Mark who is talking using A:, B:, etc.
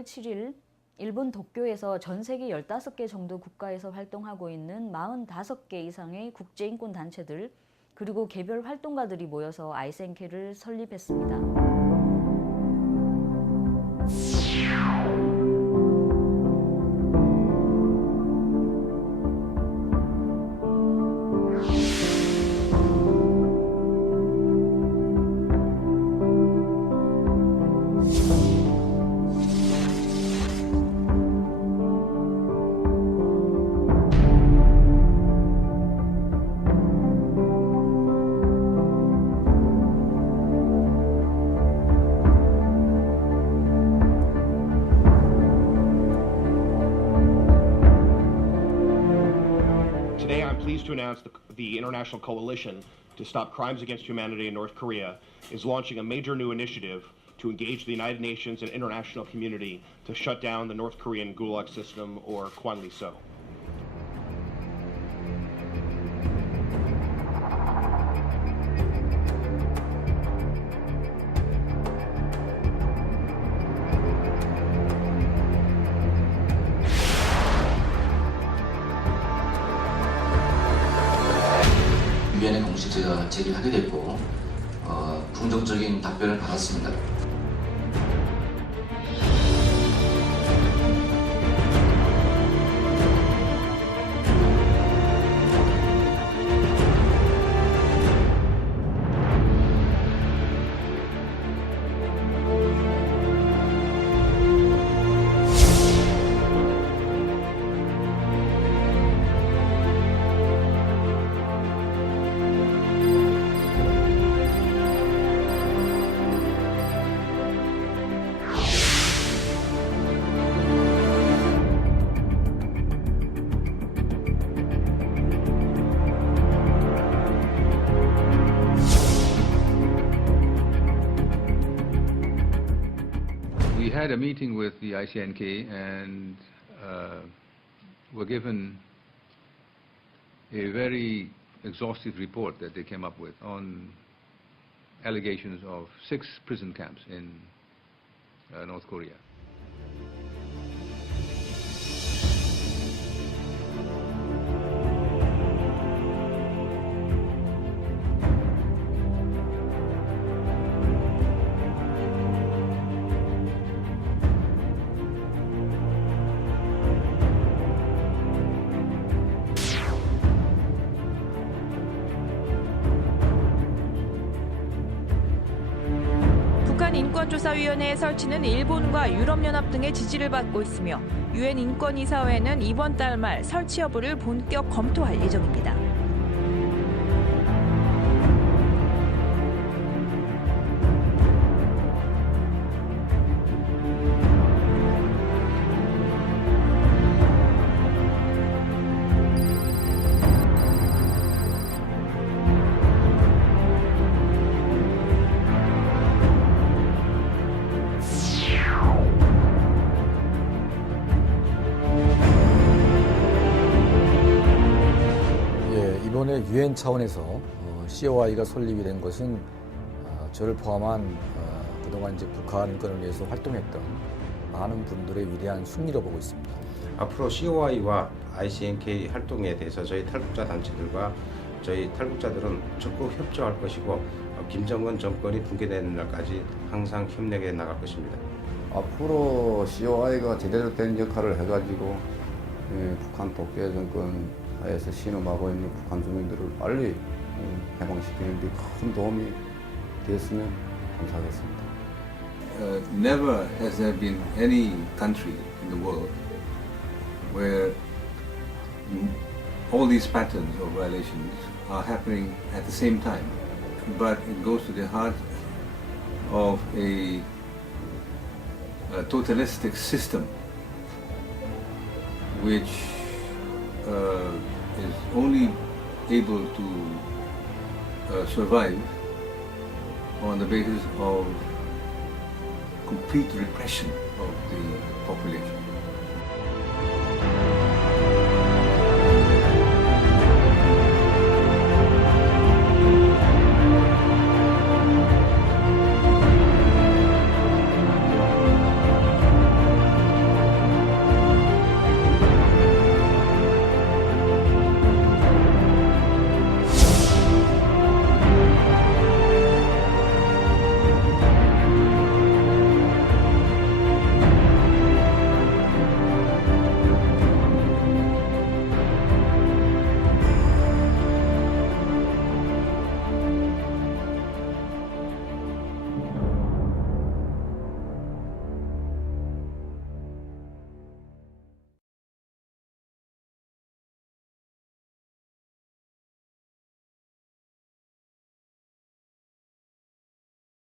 A: 2011년 9월 7일 일본 도쿄에서 전 세계 15개 정도 국가에서 활동하고 있는 45개 이상의 국제인권 단체들 그리고 개별 활동가들이 모여서 아이센케를 설립했습니다.
B: Pleased to announce the, the International Coalition to Stop Crimes Against Humanity in North Korea is launching a major new initiative to engage the United Nations and international community to shut down the North Korean Gulag system, or Kwanli-so.
C: 유 공식 제가 제기하게 됐고 어, 긍정적인 답변을 받았습니다.
D: Had a meeting with the ICNK and uh, were given a very exhaustive report that they came up with on allegations of six prison camps in uh, North Korea.
E: 북한 인권조사위원회의 설치는 일본과 유럽연합 등의 지지를 받고 있으며 유엔 인권이사회는 이번 달 말 설치 여부를 본격 검토할 예정입니다.
F: 이번에 유엔 차원에서 어, COI가 설립이 된 것은 어, 저를 포함한 어, 그동안 이제 북한 인권을 위해서 활동했던 많은 분들의 위대한 승리로 보고 있습니다.
G: 앞으로 COI와 ICNK 활동에 대해서 저희 탈북자 단체들과 저희 탈북자들은 적극 협조할 것이고 어, 김정은 정권이 붕괴되는 날까지 항상 협력해 나갈 것입니다.
H: 앞으로 COI가 제대로 된 역할을 해가지고 예, 북한 독재 정권 하에서 신음하고 있는 북한 주민들을 빨리 음, 해방시키는 데 큰 도움이 되었으면 감사하겠습니다.
I: uh, never has there been any country in the world where mm, all these patterns of violations are happening at the same time. But it goes to the heart of a, a totalistic system which uh, is only able to uh, survive on the basis of complete repression of the population.